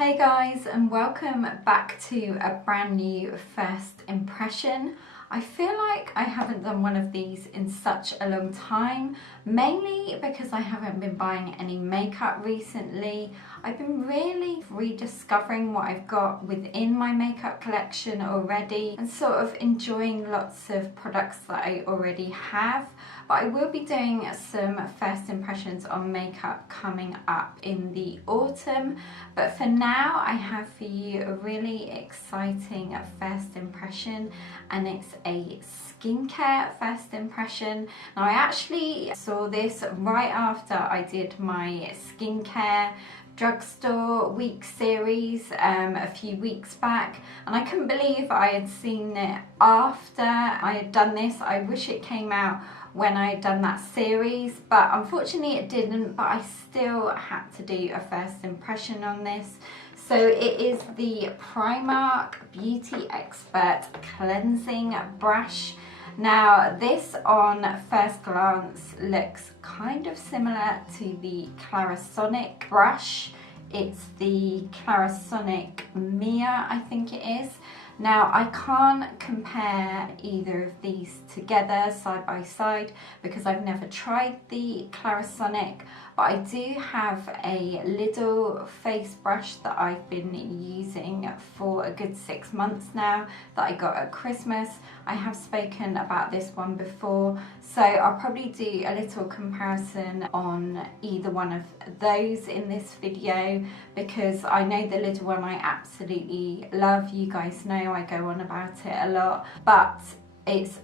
Hey guys, and welcome back to a brand new first impression. I feel like I haven't done one of these in such a long time, mainly because I haven't been buying any makeup recently. I've been really rediscovering what I've got within my makeup collection already and sort of enjoying lots of products that I already have. But I will be doing some first impressions on makeup coming up in the autumn. But for now, I have for you a really exciting first impression, and it's a skincare first impression. Now, I actually saw this right after I did my skincare drugstore week series a few weeks back, and I couldn't believe I had seen it after I had done this. I wish it came out when I had done that series, but unfortunately it didn't. But I still had to do a first impression on this. So it is the Primark Beauty Expert Cleansing Brush. Now, this on first glance looks kind of similar to the Clarisonic brush. It's the Clarisonic I, I think it is. Now, I can't compare either of these together side by side because I've never tried the Clarisonic, but I do have a Lidl face brush that I've been using for a good 6 months now that I got at Christmas. I have spoken about this one before, so I'll probably do a little comparison on either one of those in this video because I know the Lidl one I absolutely love. You guys know I go on about it a lot, but it's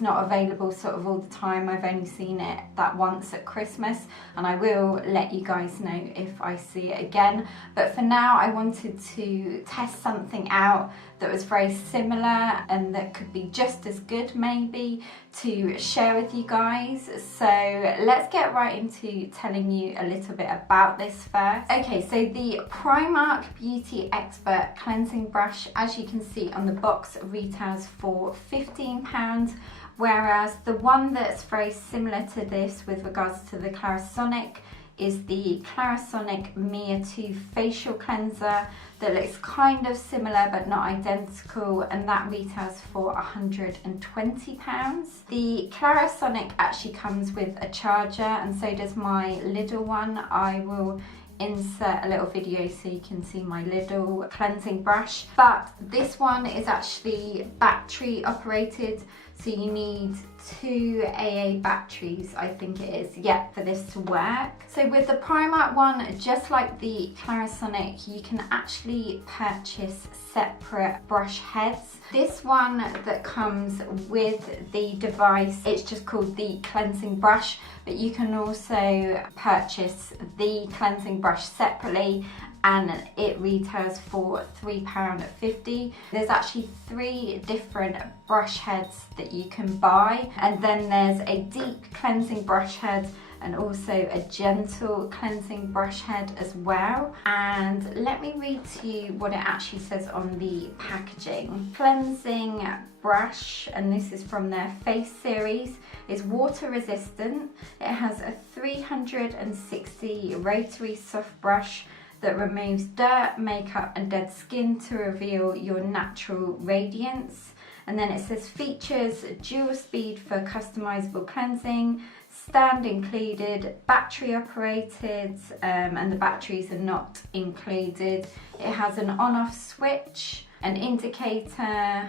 not available sort of all the time. I've only seen it that once at Christmas, and I will let you guys know if I see it again. But for now, I wanted to test something out that was very similar and that could be just as good maybe to share with you guys. So let's get right into telling you a little bit about this first. Okay, so the Primark Beauty Expert Cleansing Brush, as you can see on the box, retails for £15, whereas the one that's very similar to this with regards to the Clarisonic is the Clarisonic I facial cleanser that looks kind of similar but not identical, and that retails for £120. The Clarisonic actually comes with a charger, and so does my Lidl one. I will insert a little video so you can see my Lidl cleansing brush, but this one is actually battery operated, so you need 2 AA batteries, I think it is, yeah, for this to work. So with the Primark one, just like the Clarisonic, you can actually purchase separate brush heads. This one that comes with the device, it's just called the cleansing brush, but you can also purchase the cleansing brush separately, and it retails for £3.50. There's actually 3 different brush heads that you can buy, and then there's a deep cleansing brush head and also a gentle cleansing brush head as well. And let me read to you what it actually says on the packaging. Cleansing brush, and this is from their face series, is water resistant. It has a 360 rotary soft brush that removes dirt, makeup and dead skin to reveal your natural radiance. And then it says features dual speed for customizable cleansing, stand included, battery operated, and the batteries are not included. It has an on-off switch, an indicator,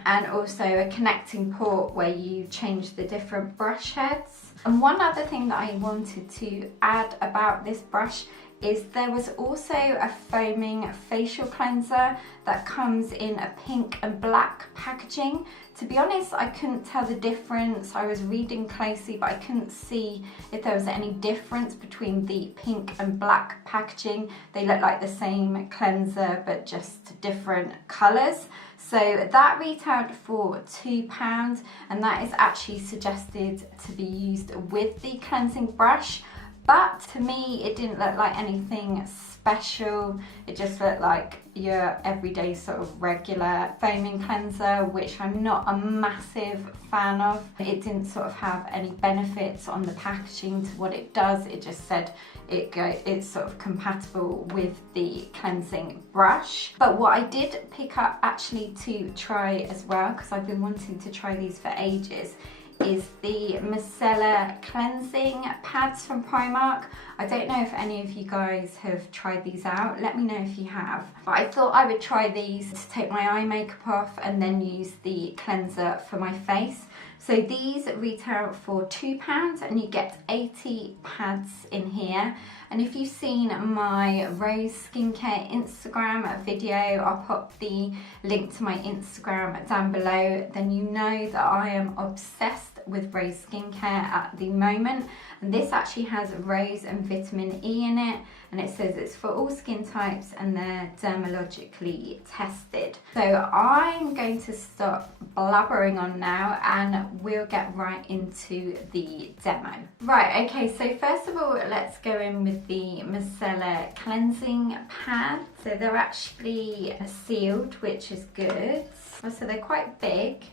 and also a connecting port where you change the different brush heads. And one other thing that I wanted to add about this brush is there was also a foaming facial cleanser that comes in a pink and black packaging. To be honest, I couldn't tell the difference. I was reading closely, but I couldn't see if there was any difference between the pink and black packaging. They look like the same cleanser, but just different colours. So that retailed for £2, and that is actually suggested to be used with the cleansing brush. But to me, it didn't look like anything special. It just looked like your everyday sort of regular foaming cleanser, which I'm not a massive fan of. It didn't sort of have any benefits on the packaging to what it does. It just said it's sort of compatible with the cleansing brush. But what I did pick up actually to try as well, because I've been wanting to try these for ages, is the Micellar Cleansing Pads from Primark. I don't know if any of you guys have tried these out. Let me know if you have. But I thought I would try these to take my eye makeup off and then use the cleanser for my face. So these retail for £2 and you get 80 pads in here. And if you've seen my Rose Skincare Instagram video, I'll pop the link to my Instagram down below, then you know that I am obsessed with Rose Skincare at the moment. And this actually has rose and vitamin E in it, and it says it's for all skin types and they're dermatologically tested. So I'm going to stop blabbering on now and we'll get right into the demo. Right, okay, so first of all, let's go in with the Micellar Cleansing Pads. So they're actually sealed, which is good. So they're quite big,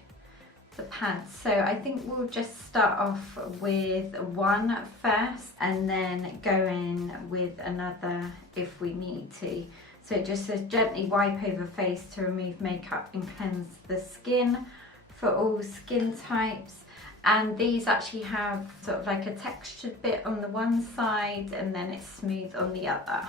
the pads. So I think we'll just start off with one first and then go in with another if we need to. So just to gently wipe over face to remove makeup and cleanse the skin for all skin types. And these actually have sort of like a textured bit on the one side and then it's smooth on the other.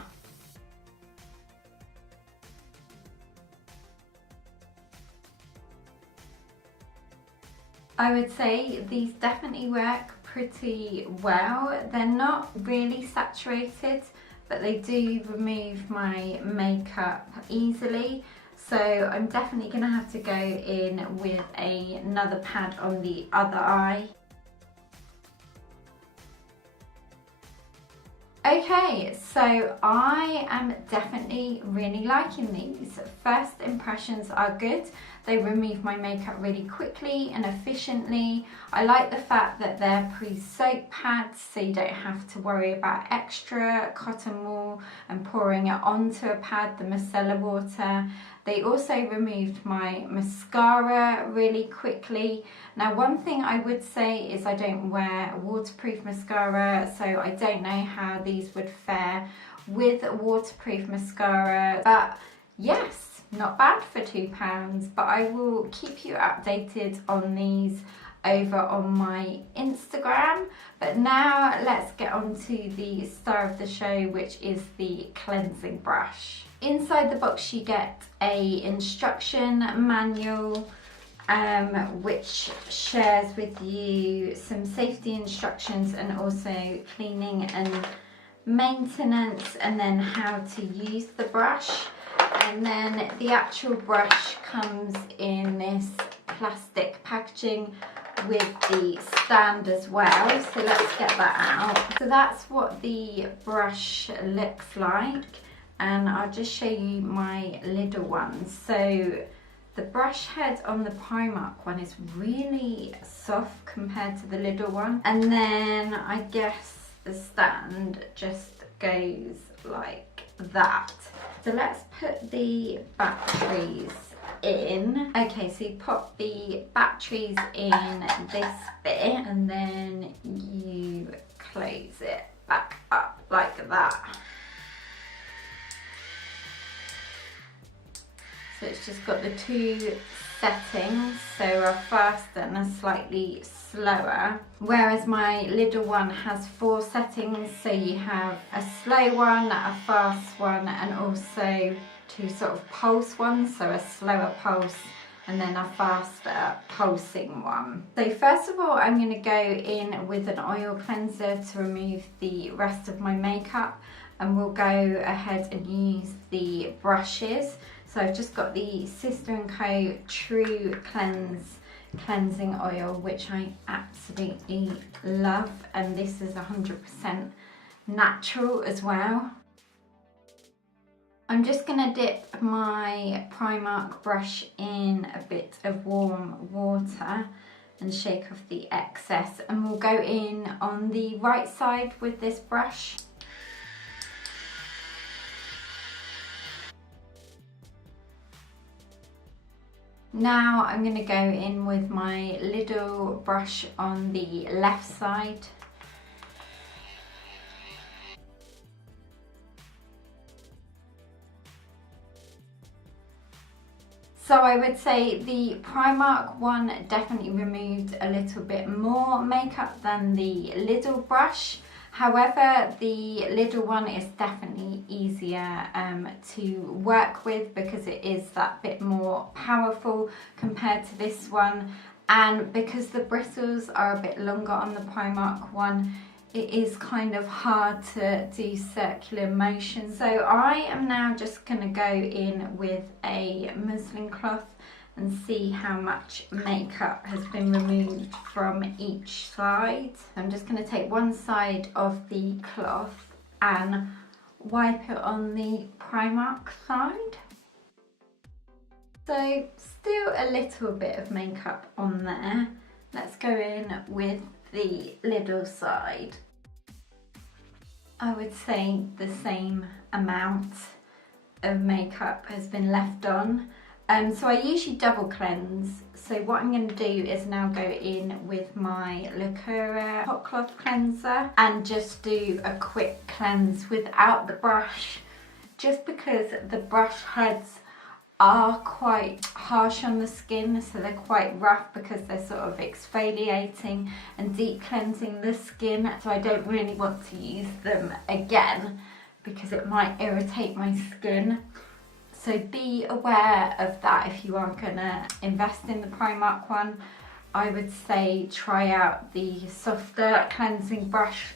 I would say these definitely work pretty well. They're not really saturated, but they do remove my makeup easily. So I'm definitely gonna have to go in with another pad on the other eye. Okay, so I am definitely really liking these. First impressions are good. They remove my makeup really quickly and efficiently. I like the fact that they're pre-soaked pads, so you don't have to worry about extra cotton wool and pouring it onto a pad, the micellar water. They also removed my mascara really quickly. Now, one thing I would say is I don't wear waterproof mascara, so I don't know how these would fare with waterproof mascara. But yes, not bad for £2, but I will keep you updated on these over on my Instagram. But now let's get on to the star of the show, which is the cleansing brush. Inside the box you get a instruction manual which shares with you some safety instructions and also cleaning and maintenance, and then how to use the brush. And then the actual brush comes in this plastic packaging with the stand as well, so let's get that out. So that's what the brush looks like, and I'll just show you my Lidl one. So the brush head on the Primark one is really soft compared to the Lidl one, and then I guess the stand just goes like that. So let's put the batteries in. Okay, so you pop the batteries in this bit and then you close it back up like that. So it's just got the two settings, so a faster and a slightly slower, whereas my Lidl one has 4 settings, so you have a slow one, a fast one, and also 2 sort of pulse ones, so a slower pulse and then a faster pulsing one. So first of all, I'm going to go in with an oil cleanser to remove the rest of my makeup, and we'll go ahead and use the brushes. So I've just got the Sister & Co True Cleansing Oil, which I absolutely love, and this is 100% natural as well. I'm just going to dip my Primark brush in a bit of warm water and shake off the excess, and we'll go in on the right side with this brush. Now I'm going to go in with my Lidl brush on the left side. So I would say the Primark one definitely removed a little bit more makeup than the Lidl brush. However, the Lidl one is definitely easier to work with because it is that bit more powerful compared to this one. And because the bristles are a bit longer on the Primark one, it is kind of hard to do circular motion. So I am now just going to go in with a muslin cloth and see how much makeup has been removed from each side. I'm just going to take one side of the cloth and wipe it on the Primark side. So still a little bit of makeup on there. Let's go in with the Lidl side. I would say the same amount of makeup has been left on. So I usually double cleanse. So what I'm going to do is now go in with my Lacura hot cloth cleanser and just do a quick cleanse without the brush, just because the brush heads are quite harsh on the skin, so they're quite rough because they're sort of exfoliating and deep cleansing the skin. So I don't really want to use them again because it might irritate my skin. So be aware of that if you are gonna invest in the Primark one. I would say try out the softer cleansing brush.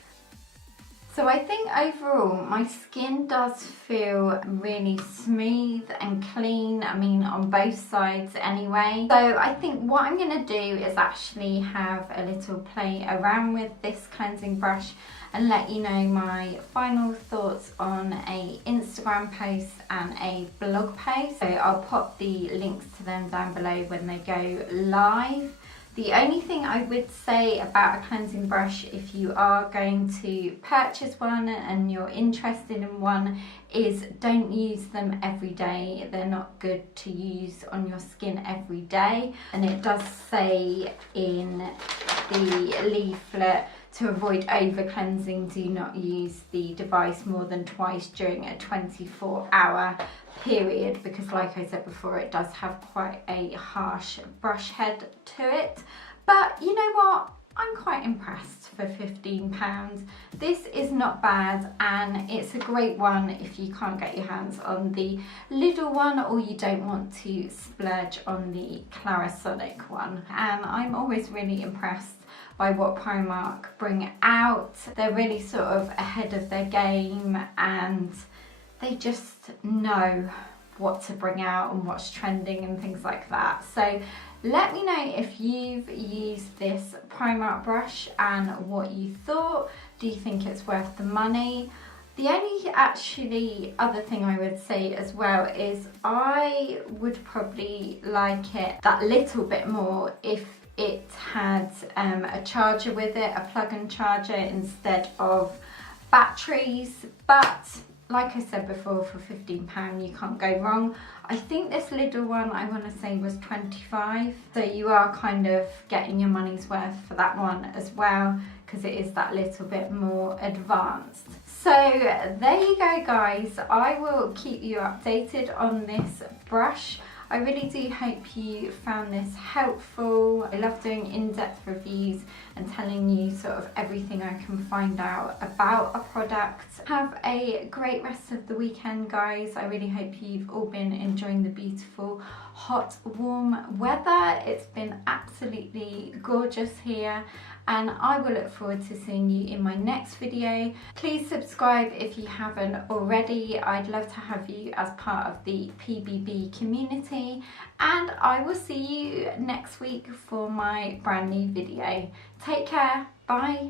So I think overall my skin does feel really smooth and clean, I mean on both sides anyway. So I think what I'm going to do is actually have a little play around with this cleansing brush and let you know my final thoughts on a Instagram post and a blog post. So I'll pop the links to them down below when they go live. The only thing I would say about a cleansing brush, if you are going to purchase one and you're interested in one, is don't use them every day. They're not good to use on your skin every day. And it does say in the leaflet to avoid over cleansing, do not use the device more than twice during a 24-hour period, because like I said before, it does have quite a harsh brush head to it. But you know what? I'm quite impressed for £15. This is not bad, and it's a great one if you can't get your hands on the Lidl one or you don't want to splurge on the Clarisonic one. And I'm always really impressed by what Primark bring out. They're really sort of ahead of their game and they just know what to bring out and what's trending and things like that. So let me know if you've used this Primark brush and what you thought. Do you think it's worth the money? The only actually other thing I would say as well is I would probably like it that little bit more if it had a charger with it, a plug-in charger instead of batteries. But like I said before, for £15 you can't go wrong. I think this Lidl one, I want to say, was 25, so you are kind of getting your money's worth for that one as well, because it is that little bit more advanced. So there you go guys, I will keep you updated on this brush. I really do hope you found this helpful. I love doing in-depth reviews and telling you sort of everything I can find out about a product. Have a great rest of the weekend guys. I really hope you've all been enjoying the beautiful hot warm weather. It's been absolutely gorgeous here, and I will look forward to seeing you in my next video. Please subscribe if you haven't already. I'd love to have you as part of the PBB community, and I will see you next week for my brand new video. Take care, bye.